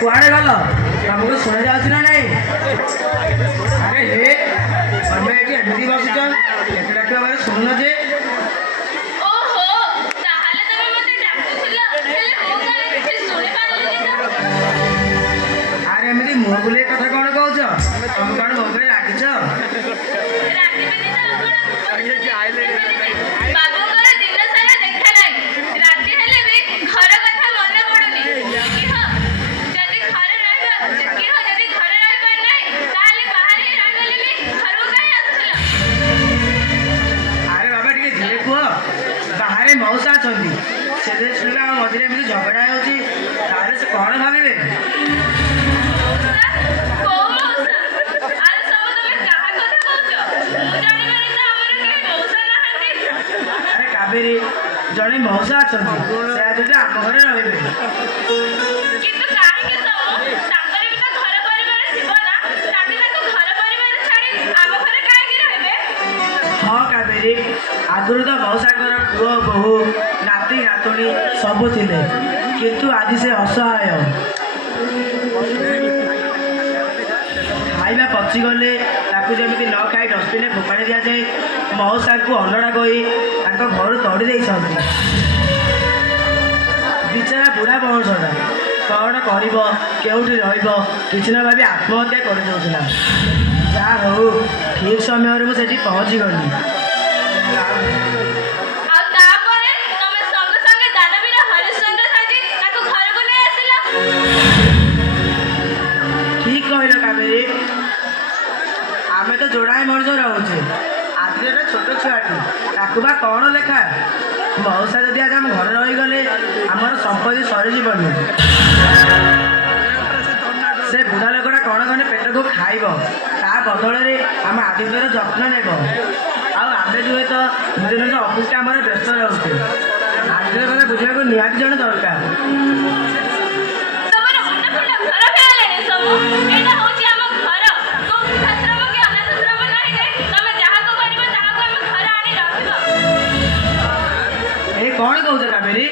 କୁଆଡ଼େ ଗଲ? ତମକୁ ଶୁଣା ଯାଉଛି ନା ନାଇଁ? ଆରେ ହେ, ତମେ ଏଠି ଏମିତି ବସିଛ, ଏତେ ଡାକିବା ପରେ ଶୁଣୁନ ଯେ? ଓହୋ, ତାହେଲେ ତମେ ମୋତେ ଡାକୁଥିଲ, ହେଲେ ମୁଁ କାଳେ କିଛି ଶୁଣିପାରିଲିନି ତ। ଆରେ ଏମିତି ମୁହଁ ବୁଲେଇ କଥା କଣ କହୁଛ? ତମେ କଣ ମୋ ଉପରେ ରାଗିଛ? ରାଗିବିନି ତ ଆଉ କଣ? ବାବୁଙ୍କର ଦିନ ସାରା ଦେଖା ନାହିଁ, ରାତି ହେଲେ ବି ଘର କଥା ମନେ ପଡୁନି। ଯଦି ଘରେ ରହିବାର ନାହିଁ ତାହେଲେ ବାହାରେ ରହିଗଲେନି, ଘରକୁ କାହିଁ ଆସୁଥିଲ? ଆରେ ବାବା ଟିକେ ଧୀରେ କୁହ, ବାହାରେ ମଉସା ଅଛନ୍ତି। ସେ ଯଦି ଶୁଣିବେ ଆମ ମଝିରେ ଏମିତି ଝଗଡ଼ା ହେଉଛି ତାହେଲେ ସେ କଣ ଭାବିବେ? କୋଉ ମଉସା? ଆରେ ସବୁ ତମେ କାହା କଥା କହୁଛ? ମୁଁ ଜାଣିବାରେ ତ ଆମର କେହି ମଉସା ନାହାନ୍ତି। ଆରେ କାବେରୀ, ଜଣେ ମଉସା ଅଛନ୍ତି, ସେ ଆଜି ଆମ ଘରେ ରହିବେ। କିନ୍ତୁ କାହିଁକି ସମୁ? ତାଙ୍କର ବି ତ ଘର ପରିବାର ଥିବ ନା, ତାଙ୍କୁ ଘର ପରିବାର ଛାଡ଼ି ଆମ ଘରେ କାହିଁକି ରହିବେ? ହଁ କାବେରୀ, ଆଗରୁ ତ ମଉସାଙ୍କର ପୁଅ ବୋହୂ ନାତି ନାତୁଣୀ ସବୁ ଥିଲେ, କିନ୍ତୁ ଆଜି ସେ ଅସହାୟ। ଖାଇବା ପଚିଗଲେ ତାକୁ ଯେମିତି ନ ଖାଇ ଡଷ୍ଟବିନ୍ରେ ଫୋପାଡ଼ି ଦିଆଯାଏ, ମଉସାଙ୍କୁ ଅଲଡ଼ା କହି ତାଙ୍କ ଘରୁ ତଡ଼ି ଦେଇଛନ୍ତି। ବିଚାରା ବୁଢ଼ା ମଉସାଟା କ'ଣ କରିବ, କେଉଁଠି ରହିବ, କିଛି ନ ଭାବି ଆତ୍ମହତ୍ୟା କରିଦେଉଥିଲା। ଯାହା ହଉ, ଠିକ୍ ସମୟରେ ମୁଁ ସେଠି ପହଞ୍ଚିଗଲି। ଆଉ ତାପରେ ତମେ ସଙ୍ଗେ ସଙ୍ଗେ ଦାନବୀର ହରିଶ୍ଚନ୍ଦ୍ର ସାଜି ତାକୁ ଘରକୁ ନେଇ ଆସିଲ। ଠିକ୍ କହିଲ କାବେରୀ, ଆମେ ତ ଯୋଡ଼ାଏ ମଣିଷ ରହୁଛେ, ଆଜି ଗୋଟେ ଛୋଟ ଛୁଆଟି, ତାକୁ ବା କ'ଣ ଲେଖା? ମଉସା ଯଦି ଆଜି ଆମ ଘରେ ରହିଗଲେ ଆମର ସମ୍ପତ୍ତି ସରିଯିବନି। ସେ ବୁଢ଼ା ଲୋକଟା କ'ଣ କ'ଣ ପେଟକୁ ଖାଇବ, ତା ବଦଳରେ ଆମ ଆଦିତ୍ୟର ଯତ୍ନ ନେବ। ଆଉ ଆମେ ଦୁହେଁ ତ ନିଜ ନିଜ ଅଫିସ୍ କାମରେ ବ୍ୟସ୍ତ ରହୁଛେ, ଆଦିତ୍ୟ କଥା ବୁଝିବାକୁ ନିହାତି ଜଣେ ଦରକାର। ତମର ମୁଣ୍ଡ ଫୁଣ୍ଡ ଖରାପ ହେଇଗଲାଣି ସମୁ। ଏଇଟା ହଉଛି ଆମ ଘର, କୋଉ ବୃଦ୍ଧାଶ୍ରମ କି ଅନାଥାଶ୍ରମ ନାହିଁ ଯେ ତମେ ଯାହାକୁ କରିବ ତାହାକୁ ଆମ ଘରେ ଆଣି ରଖିବ। ଏ କ'ଣ କହୁଛ କାବେରୀ?